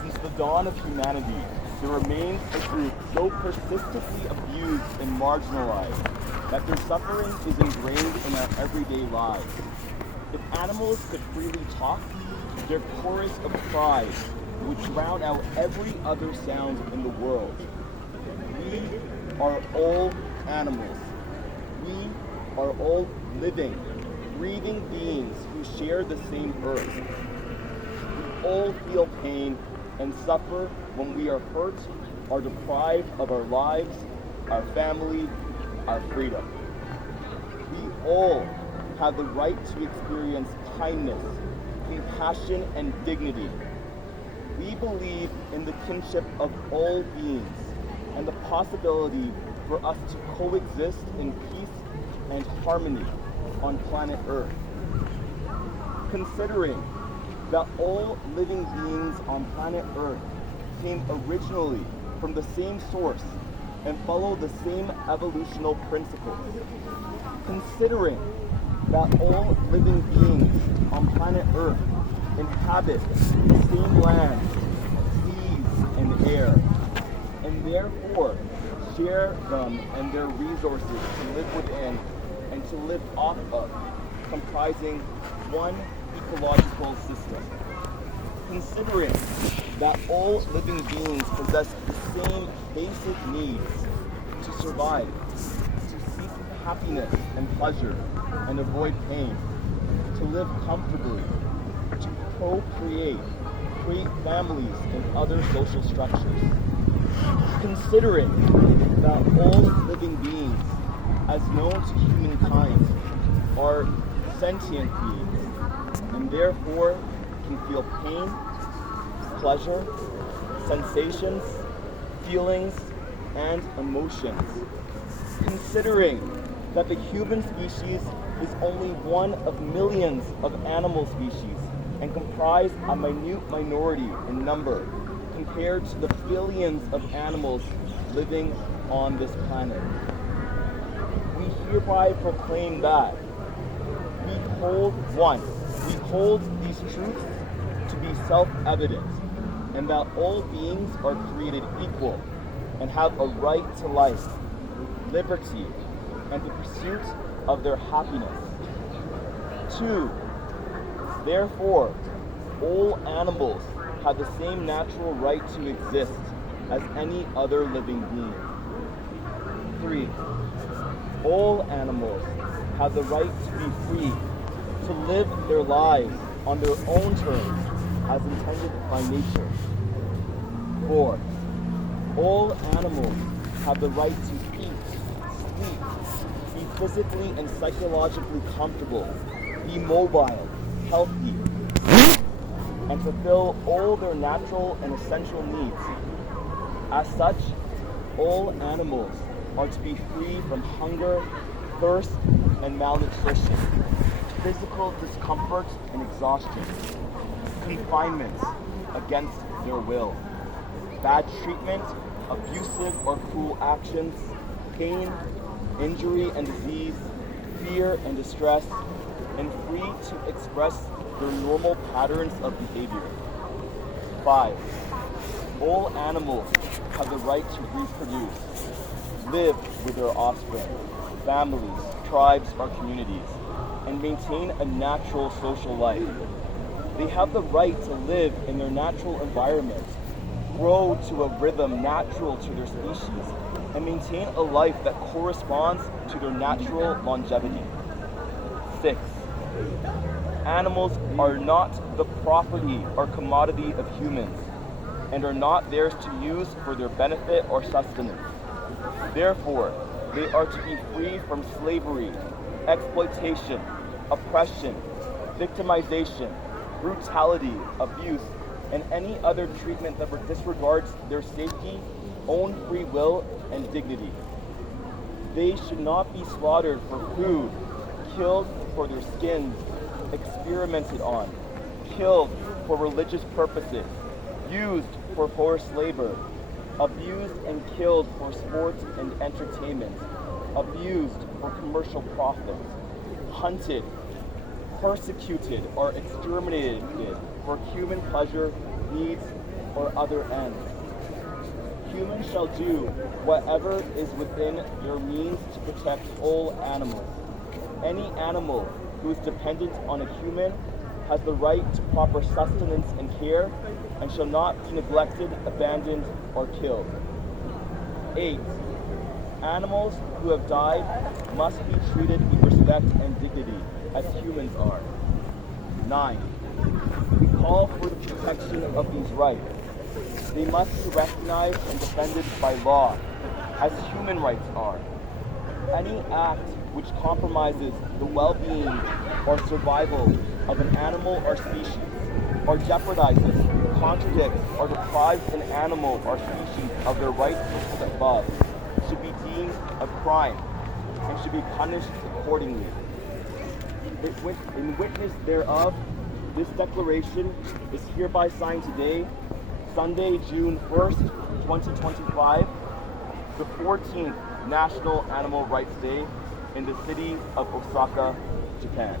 Since the dawn of humanity, there remains a group so persistently abused and marginalized that their suffering is ingrained in our everyday lives. If animals could freely talk, their chorus of cries would drown out every other sound in the world. We are all animals. We are all living, breathing beings who share the same earth. We all feel pain and suffer when we are hurt, are deprived of our lives, our family, our freedom. We all have the right to experience kindness, compassion, and dignity. We believe in the kinship of all beings and the possibility for us to coexist in peace and harmony on planet Earth. Considering that all living beings on planet Earth came originally from the same source and follow the same evolutional principles. Considering that all living beings on planet Earth inhabit the same land, seas, and air, and therefore share them and their resources to live within and to live off of, comprising one ecological system. Considering that all living beings possess the same basic needs to survive, to seek happiness and pleasure and avoid pain, to live comfortably, to procreate, create families and other social structures. Considering that all living beings, as known to humankind, are sentient beings and therefore can feel pain, pleasure, sensations, feelings, and emotions. Considering that the human species is only one of millions of animal species and comprise a minute minority in number compared to the billions of animals living on this planet. We hereby proclaim that we hold these truths to be self-evident, and that all beings are created equal and have a right to life, liberty, and the pursuit of their happiness. 2. Therefore, all animals have the same natural right to exist as any other living being. 3. All animals have the right to be free, to live their lives on their own terms as intended by nature. 4. All animals have the right to eat, sleep, be physically and psychologically comfortable, be mobile, healthy, and fulfill all their natural and essential needs. As such, all animals are to be free from hunger, thirst, and malnutrition, physical discomfort and exhaustion, confinement against their will, bad treatment, abusive or cruel actions, pain, injury and disease, fear and distress, and free to express their normal patterns of behavior. 5. All animals have the right to reproduce, live with their offspring, families, tribes, or communities, and maintain a natural social life. They have the right to live in their natural environment, grow to a rhythm natural to their species, and maintain a life that corresponds to their natural longevity. 6. Animals are not the property or commodity of humans, and are not theirs to use for their benefit or sustenance. Therefore, they are to be free from slavery, exploitation, oppression, victimization, brutality, abuse, and any other treatment that disregards their safety, own free will, and dignity. They should not be slaughtered for food, killed for their skins, experimented on, killed for religious purposes, used for forced labor, abused and killed for sports and entertainment, abused for commercial profit, hunted, persecuted or exterminated for human pleasure, needs, or other ends. Humans shall do whatever is within their means to protect all animals. Any animal who is dependent on a human has the right to proper sustenance and care and shall not be neglected, abandoned, or killed. 8. Animals who have died must be treated with respect and dignity as humans are. 9. We call for the protection of these rights. They must be recognized and defended by law, as human rights are. Any act which compromises the well-being or survival of an animal or species, or jeopardizes, contradicts, or deprives an animal or species of their right to above, should be deemed a crime and should be punished accordingly. In witness thereof, this declaration is hereby signed today, Sunday, June 1st, 2025, the 14th National Animal Rights Day in the city of Osaka, Japan.